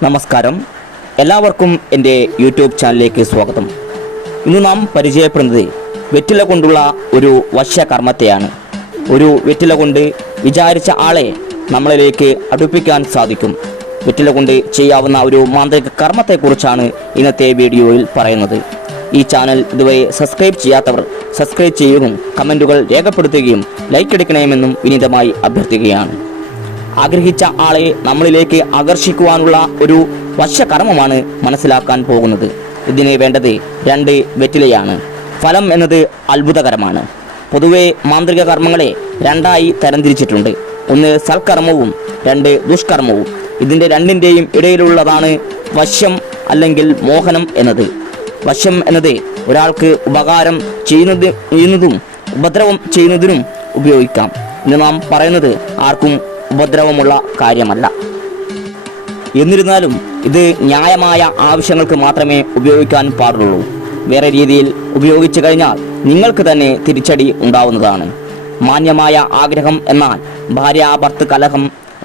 നമസ്കാരം, എല്ലാവർക്കും എൻ്റെ യൂട്യൂബ് ചാനലിലേക്ക് സ്വാഗതം. ഇന്ന് നാം പരിചയപ്പെടുന്നത് വെറ്റില കൊണ്ടുള്ള ഒരു വശ്യകർമ്മത്തെയാണ്. ഒരു വെറ്റില കൊണ്ട് വിചാരിച്ച ആളെ നമ്മളിലേക്ക് അടുപ്പിക്കാൻ സാധിക്കും. വെറ്റില കൊണ്ട് ചെയ്യാവുന്ന ഒരു മാന്ത്രിക കർമ്മത്തെക്കുറിച്ചാണ് ഇന്നത്തെ വീഡിയോയിൽ പറയുന്നത്. ഈ ചാനൽ ഇതുവരെ സബ്സ്ക്രൈബ് ചെയ്യാത്തവർ സബ്സ്ക്രൈബ് ചെയ്യുകയും കമൻറ്റുകൾ രേഖപ്പെടുത്തുകയും ലൈക്ക് അടിക്കണമെന്നും വിനീതമായി അഭ്യർത്ഥിക്കുകയാണ്. ആഗ്രഹിച്ച ആളെ നമ്മളിലേക്ക് ആകർഷിക്കുവാനുള്ള ഒരു വശ്യകർമ്മമാണ് മനസ്സിലാക്കാൻ പോകുന്നത്. ഇതിന് വേണ്ടത് 2 വെറ്റിലയാണ്. ഫലം എന്നത് അത്ഭുതകരമാണ്. പൊതുവെ മാന്ത്രിക കർമ്മങ്ങളെ 2ആയി തരംതിരിച്ചിട്ടുണ്ട്. 1 സൽക്കർമ്മവും 2 ദുഷ്കർമ്മവും. ഇതിൻ്റെ രണ്ടിൻ്റെയും ഇടയിലുള്ളതാണ് വശ്യം അല്ലെങ്കിൽ മോഹനം എന്നത്. വശ്യം എന്നത് ഒരാൾക്ക് ഉപകാരം ചെയ്യുന്നതും ഉപദ്രവം ചെയ്യുന്നതിനും ഉപയോഗിക്കാം. ഇന്ന് നാം പറയുന്നത് ആർക്കും ഉപദ്രവമുള്ള കാര്യമല്ല. എന്നിരുന്നാലും ഇത് ന്യായമായ ആവശ്യങ്ങൾക്ക് മാത്രമേ ഉപയോഗിക്കാൻ പാടുള്ളൂ. വേറെ രീതിയിൽ ഉപയോഗിച്ചു കഴിഞ്ഞാൽ നിങ്ങൾക്ക് തന്നെ തിരിച്ചടി ഉണ്ടാവുന്നതാണ്. മാന്യമായ ആഗ്രഹം എന്നാൽ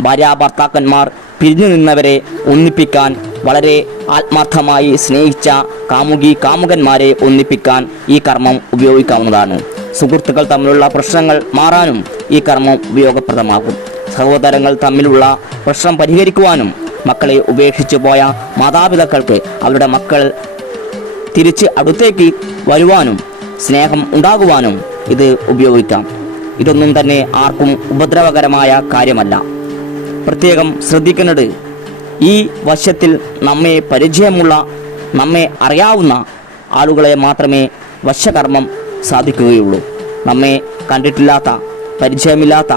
ഭാര്യാഭർത്താക്കന്മാർ പിരിഞ്ഞു നിന്നവരെ ഒന്നിപ്പിക്കാൻ, വളരെ ആത്മാർത്ഥമായി സ്നേഹിച്ച കാമുകന്മാരെ ഒന്നിപ്പിക്കാൻ ഈ കർമ്മം ഉപയോഗിക്കാവുന്നതാണ്. സുഹൃത്തുക്കൾ തമ്മിലുള്ള പ്രശ്നങ്ങൾ മാറാനും ഈ കർമ്മം ഉപയോഗപ്രദമാകും. സഹോദരങ്ങൾ തമ്മിലുള്ള പ്രശ്നം പരിഹരിക്കുവാനും, മക്കളെ ഉപേക്ഷിച്ചു പോയ മാതാപിതാക്കൾക്ക് അവരുടെ മക്കൾ തിരിച്ച് അടുത്തേക്ക് വരുവാനും സ്നേഹം ഉണ്ടാകുവാനും ഇത് ഉപയോഗിക്കാം. ഇതൊന്നും തന്നെ ആർക്കും ഉപദ്രവകരമായ കാര്യമല്ല. പ്രത്യേകം ശ്രദ്ധിക്കുന്നത്, ഈ വശ്യത്തിൽ നമ്മെ പരിചയമുള്ള, നമ്മെ അറിയാവുന്ന ആളുകളെ മാത്രമേ വശ്യകർമ്മം സാധിക്കുകയുള്ളൂ. നമ്മെ കണ്ടിട്ടില്ലാത്ത, പരിചയമില്ലാത്ത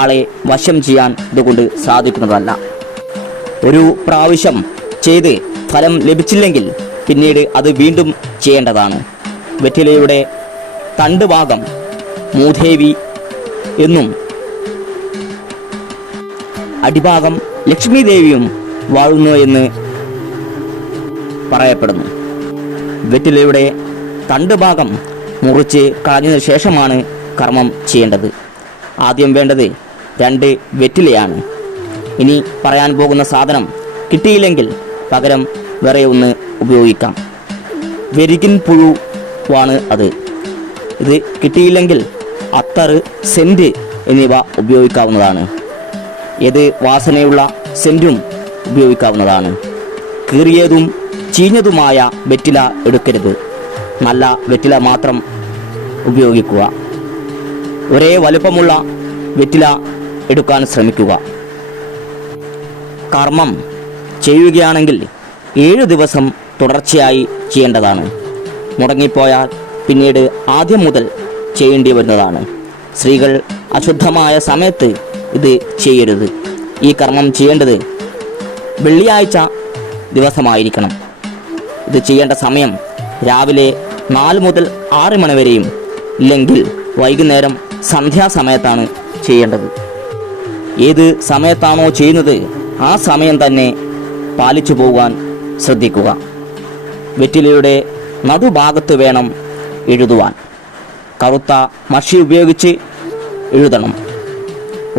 ആളെ വശം ചെയ്യാൻ ഇതുകൊണ്ട് സാധിക്കുന്നതല്ല. ഒരു പ്രാവശ്യം ചെയ്ത് ഫലം ലഭിച്ചില്ലെങ്കിൽ പിന്നീട് അത് വീണ്ടും ചെയ്യേണ്ടതാണ്. വെറ്റിലയുടെ തണ്ട് ഭാഗം മൂദേവി എന്നും അടിഭാഗം ലക്ഷ്മി ദേവിയും വാഴുന്നു എന്ന് പറയപ്പെടുന്നു. വെറ്റിലയുടെ തണ്ട് ഭാഗം മുറിച്ച് കളഞ്ഞതിന് ശേഷമാണ് കർമ്മം ചെയ്യേണ്ടത്. ആദ്യം വേണ്ടത് 2 വെറ്റിലയാണ്. ഇനി പറയാൻ പോകുന്ന സാധനം കിട്ടിയില്ലെങ്കിൽ പകരം വേറെ ഒന്ന് ഉപയോഗിക്കാം. വെരികിൻ പുഴുവാണ് അത്. ഇത് കിട്ടിയില്ലെങ്കിൽ അത്തർ, സെൻറ്റ് എന്നിവ ഉപയോഗിക്കാവുന്നതാണ്. ഏത് വാസനയുള്ള സെൻറ്റും ഉപയോഗിക്കാവുന്നതാണ്. കീറിയതും ചീഞ്ഞതുമായ വെറ്റില എടുക്കരുത്. നല്ല വെറ്റില മാത്രം ഉപയോഗിക്കുക. ഒരേ വലുപ്പമുള്ള വെറ്റില എടുക്കാൻ ശ്രമിക്കുക. കർമ്മം ചെയ്യുകയാണെങ്കിൽ 7 ദിവസം തുടർച്ചയായി ചെയ്യേണ്ടതാണ്. മുടങ്ങിപ്പോയാൽ പിന്നീട് ആദ്യം മുതൽ ചെയ്യേണ്ടി വരുന്നതാണ്. സ്ത്രീകൾ അശുദ്ധമായ സമയത്ത് ഇത് ചെയ്യരുത്. ഈ കർമ്മം ചെയ്യേണ്ടത് വെള്ളിയാഴ്ച ദിവസമായിരിക്കണം. ഇത് ചെയ്യേണ്ട സമയം രാവിലെ 4 മുതൽ 6 മണി വരെയും, ഇല്ലെങ്കിൽ വൈകുന്നേരം സന്ധ്യാസമയത്താണ് ചെയ്യേണ്ടത്. ഏത് സമയത്താണോ ചെയ്യുന്നത് ആ സമയം തന്നെ പാലിച്ചു പോകാൻ ശ്രദ്ധിക്കുക. വെറ്റിലയുടെ നടുഭാഗത്ത് വേണം എഴുതുവാൻ. കറുത്ത മഷി ഉപയോഗിച്ച് എഴുതണം.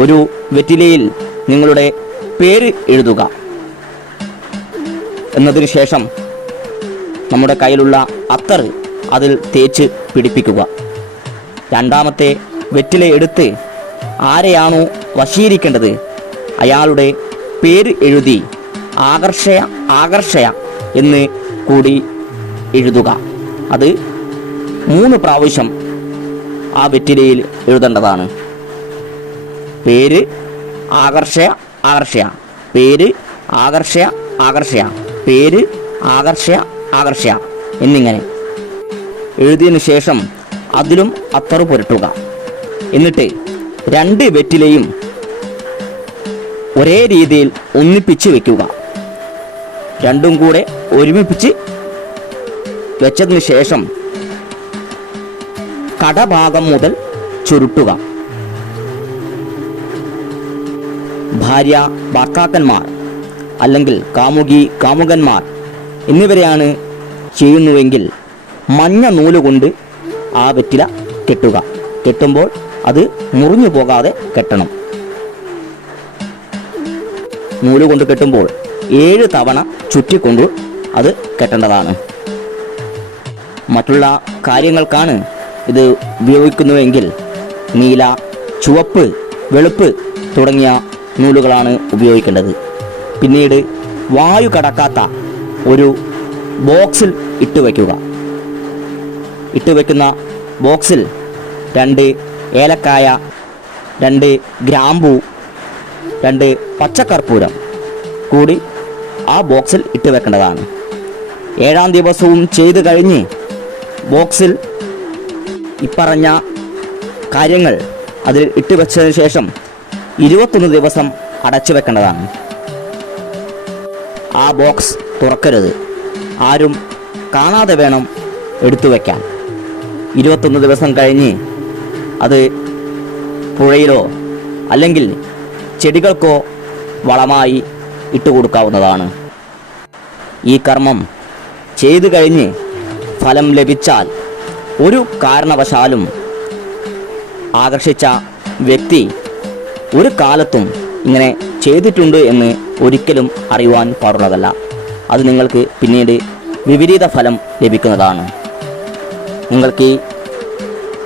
ഒരു വെറ്റിലയിൽ നിങ്ങളുടെ പേര് എഴുതുക. എന്നതിനു ശേഷം നമ്മുടെ കയ്യിലുള്ള അത്തർ അതിൽ തേച്ച് പിടിപ്പിക്കുക. രണ്ടാമത്തെ വെറ്റില എടുത്ത് ആരെയാണോ വശീകരിക്കേണ്ടത് അയാളുടെ പേര് എഴുതി ആകർഷയ എന്ന് കൂടി എഴുതുക. അത് 3 പ്രാവശ്യം ആ വെറ്റിലയിൽ എഴുതേണ്ടതാണ്. പേര് ആകർഷയ, പേര് ആകർഷയ, പേര് ആകർഷയ എന്നിങ്ങനെ എഴുതിയതിനു ശേഷം അതിലും അത്തറ് പുരട്ടുക. എന്നിട്ട് 2 വെറ്റിലയും ഒരേ രീതിയിൽ ഒന്നിപ്പിച്ച് വെക്കുക. രണ്ടും കൂടെ ഒരുമിപ്പിച്ച് വെച്ചതിന് ശേഷം കടഭാഗം മുതൽ ചുരുട്ടുക. ഭർത്താക്കന്മാർ അല്ലെങ്കിൽ കാമുകന്മാർ എന്നിവരെയാണ് ചെയ്യുന്നുവെങ്കിൽ മഞ്ഞ നൂലുകൊണ്ട് ആ വെറ്റില കെട്ടുക. കെട്ടുമ്പോൾ അത് മുറിഞ്ഞു പോകാതെ കെട്ടണം. നൂല് കൊണ്ട് കെട്ടുമ്പോൾ 7 തവണ ചുറ്റിക്കൊണ്ടു അത് കെട്ടേണ്ടതാണ്. മറ്റുള്ള കാര്യങ്ങൾക്കാണ് ഇത് ഉപയോഗിക്കുന്നുവെങ്കിൽ നീല, ചുവപ്പ്, വെളുപ്പ് തുടങ്ങിയ നൂലുകളാണ് ഉപയോഗിക്കേണ്ടത്. പിന്നീട് വായു കടക്കാത്ത ഒരു ബോക്സിൽ ഇട്ടുവയ്ക്കുക. ഇട്ടുവയ്ക്കുന്ന ബോക്സിൽ 2 ഏലക്കായ, 2 ഗ്രാമ്പൂ, 2 പച്ചക്കർപ്പൂരം കൂടി ആ ബോക്സിൽ ഇട്ട് വെക്കേണ്ടതാണ്. 7-ാം ദിവസവും ചെയ്ത് കഴിഞ്ഞ് ബോക്സിൽ ഇപ്പറഞ്ഞ കാര്യങ്ങൾ അതിൽ ഇട്ട് വെച്ചതിന് ശേഷം 21 ദിവസം അടച്ചു വെക്കേണ്ടതാണ്. ആ ബോക്സ് തുറക്കരുത്. ആരും കാണാതെ വേണം എടുത്തു വയ്ക്കാൻ. 21 ദിവസം കഴിഞ്ഞ് അത് പുഴയിലോ അല്ലെങ്കിൽ ചെടികൾക്കോ വളമായി ഇട്ടുകൊടുക്കാവുന്നതാണ്. ഈ കർമ്മം ചെയ്തു കഴിഞ്ഞ് ഫലം ലഭിച്ചാൽ ഒരു കാരണവശാലും ആകർഷിച്ച വ്യക്തി ഒരു കാലത്തും ഇങ്ങനെ ചെയ്തിട്ടുണ്ട് എന്ന് ഒരിക്കലും അറിയുവാൻ പാടുള്ളതല്ല. അത് നിങ്ങൾക്ക് പിന്നീട് വിപരീത ഫലം ലഭിക്കുന്നതാണ്. നിങ്ങൾക്ക് ഈ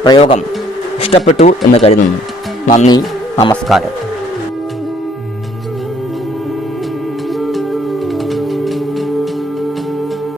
പ്രയോഗം ഇഷ്ടപ്പെട്ടു എന്ന് കരുതുന്നു. നന്ദി, നമസ്കാരം.